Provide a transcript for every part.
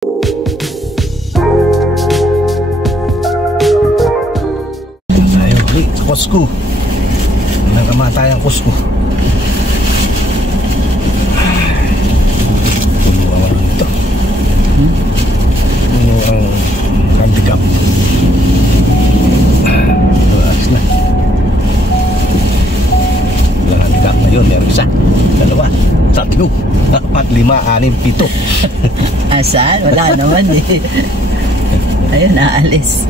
Tayo ulit sa Costco. Nagkamatayang Costco. Puno ang ano nito. Puno ang handicap. Alis na. Walang handicap na yun. Meron isa, dalawa, tatlo, apat, lima, anim, pito. Asan? Wala naman eh. Ayun, naalis.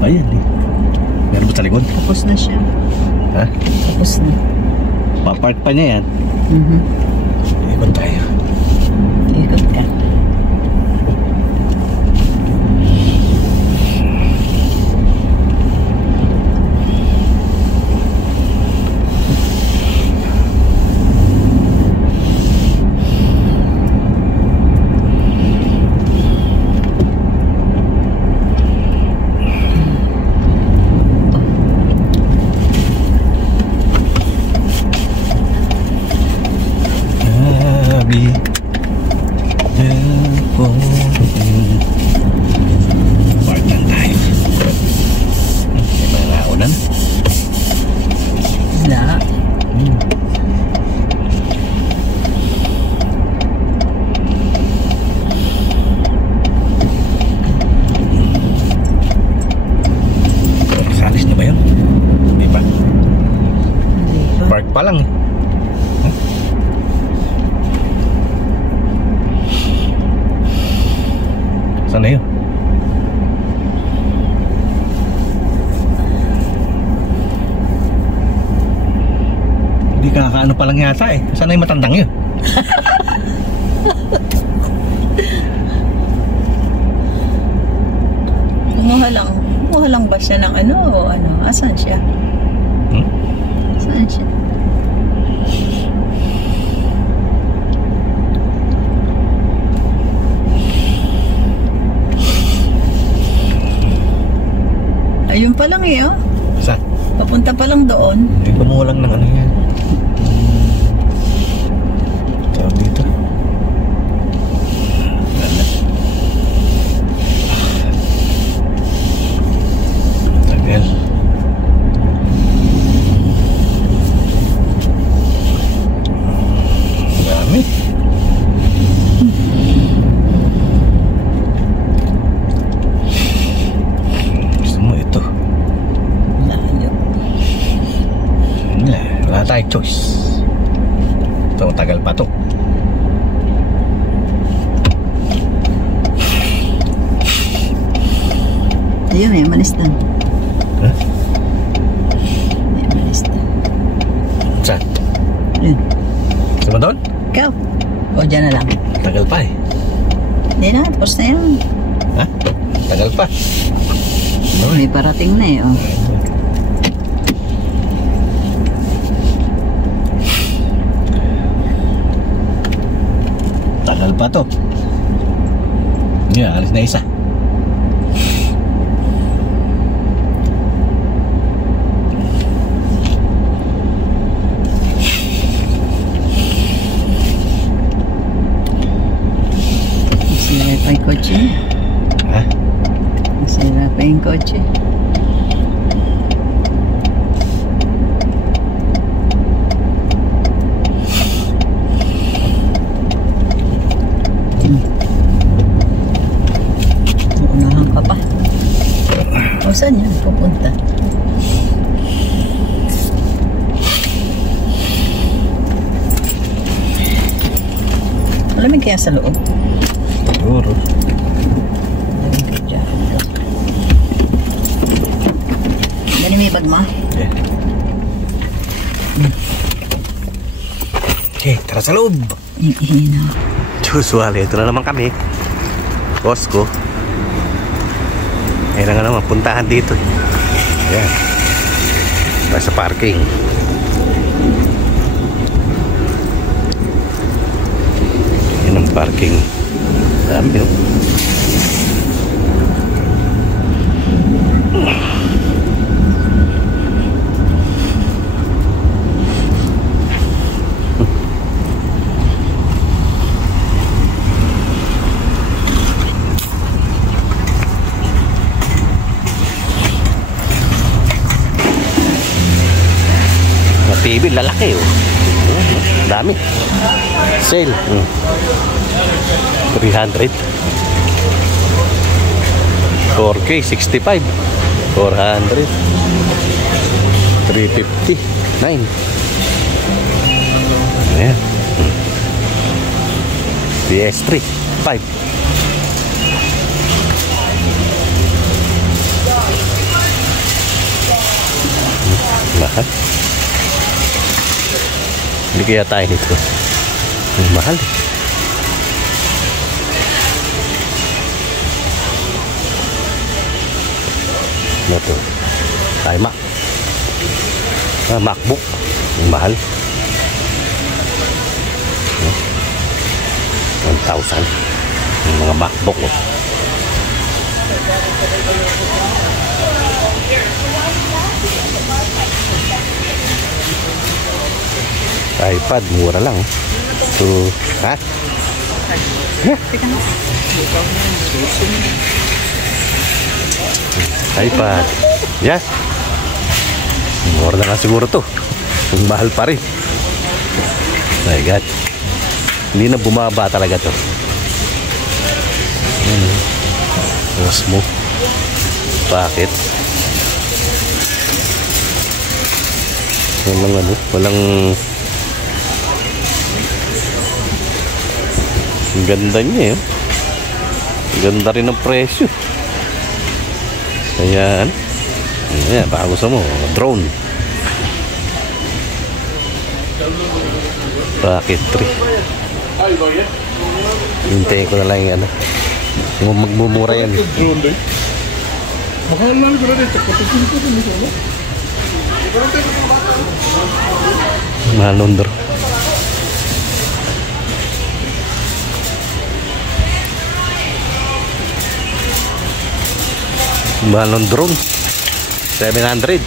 Ayan eh. Meron ba sa likod? Tapos na siya. Ha? Tapos na. Papark pa niya yan. Ikot tayo. Ikot ka. Park pa lang. Saan na yun? Hindi kakaano pa lang yata eh. Saan na yung matandang yun? Kumuha lang ba siya ng ano o ano? Asan siya? Saan siya? Ayun pa lang eh, oh. Saan? Papunta pa lang doon. Hindi kumuha lang ng ano yan. Tawag dito. Tagal. Dami. Gusto mo ito? Layo. Wala tayong choice. Ito, tagal pa to. Ayun, may malis na. Huh? May malis na. Saan? Yun. Gusto mo doon? Ikaw. O, dyan na lang. Tagal pa eh. Hindi na, tapos na yun. Ha? Tagal pa. May parating na eh, oh. Tagal pa to. Yeah, alis na isa. Masira pa yung kotse. Ha? Masira pa yung kotse. Unahan ka pa. O, saan yan pupunta? Malamig kaya sa loob? Siguro. Dali may bag mo? Yeah. Okay, tara sa loob. Ihina. Usually, ito na naman kami. Costco. Ayun na nga naman, puntahan dito. Ayan. tayo sa parking. Yan ang parking. Dami yun. TV, lalaki oh. Dami. Sale. 300. 4K 65. 400. 350. 9. Ayan. PS3 5. Mahal. Hindi kaya tayo nito. Mahal. Ano to? iMac. MacBook. Mahal. 1,000. Yung mga MacBook. Oh. iPad, mura lang. So, ha? iPad. Yes. Mura na nga siguro to. Kung mahal pa rin. My God. Hindi na bumaba talaga to. Osmo. Bakit? Walang ano, walang ang ganda niya eh. Ganda rin ang presyo. Ayan. Ayan, baka gusto mo drone. Bakit 3? Hintayin ko na lang yung ano. Magmumura yan. Mahal ng drone. Mahal ng drone 700.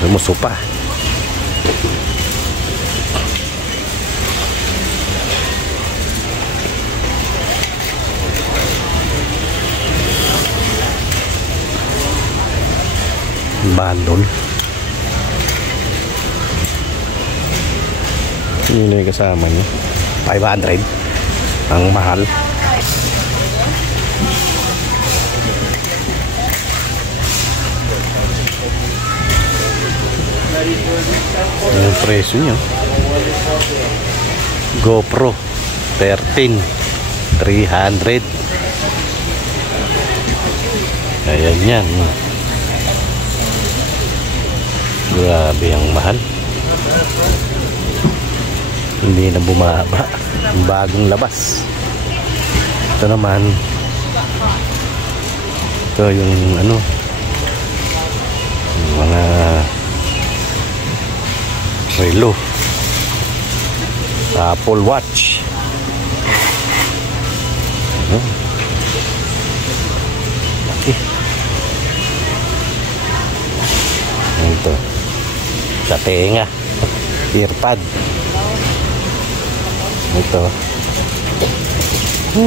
Remoso pa. Balon. Yun yung kasama niya. 500 ang mahal. Yung presyo niya GoPro 13 300. Ayan yan. Grabe ang mahal. Hindi na bumaba. Bagong labas. Ito naman, ito yung ano, yung mga relo, Apple Watch. Ano? Okay. Ito sa tenga, earpad. Ito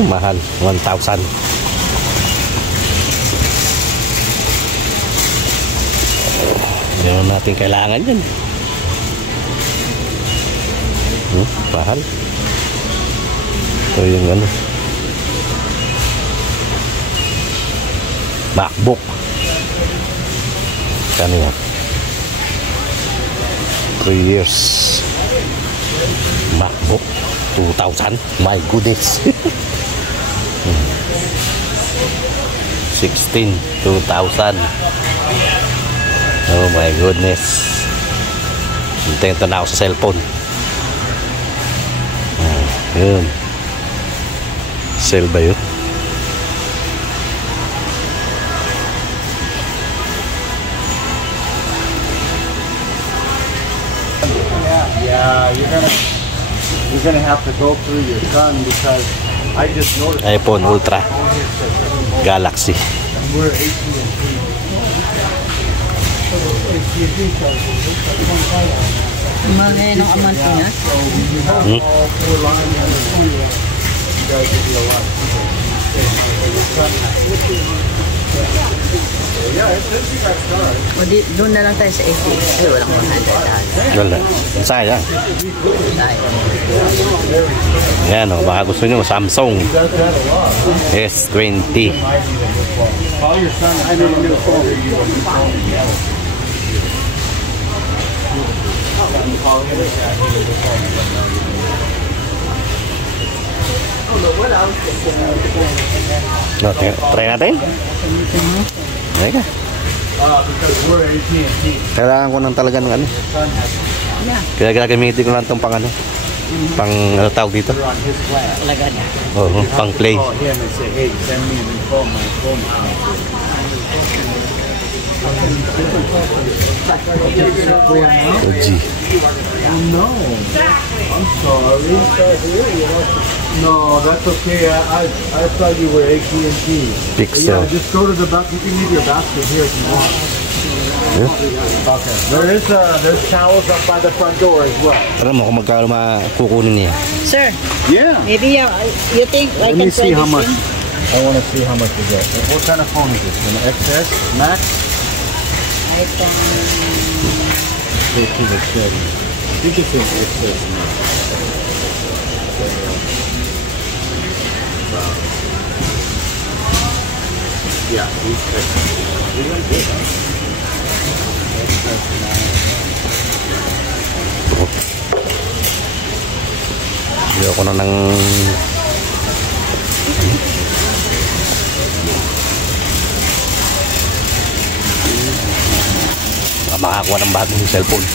mahal, 1,000. Hindi natin kailangan yan. Mahal. Ito yung ano, MacBook. Kano yan? 3 years. MacBook 2,000. My goodness. 16 2,000. Oh my goodness. Ito na ako sa cellphone. Yun. Sale ba yun? you're gonna have to go through your son because I just noticed iPhone Ultra Galaxy. we're AT&T. Mga ng Amantinas. Hmm? O di, doon na lang tayo sa 88. Ay, walang 100. Wala. Sayang. Yan o, baka gusto nyo Samsung S20. Call your son. I need a new phone. No, try natin. Teka. Because we're AT&T. Kailangan ko nang talaga ng ano. Yeah. Kaya gagamitin ko lang itong pang ano. Pang ano tawag dito? You're on his plan. Talaga na. Oo, pang play. Call him and say, hey, send me a new phone. My phone. OG. No. I'm sorry. No, that's okay. I thought you were AT&T. Pixel. Yeah, just go to the back. You can leave your basket here if you want. Okay. There's towels up by the front door as well. Alam mo kung magkano makukunin niya. Sir, Yeah. maybe you think I Let can me see try how this much. in? I want to see how much you get. What kind of phone is this? An XS Max? iPhone. 13 or 7. I think it's an XS Max. Yeah, these Bili ako na ng makakuha ng bagong cellphone.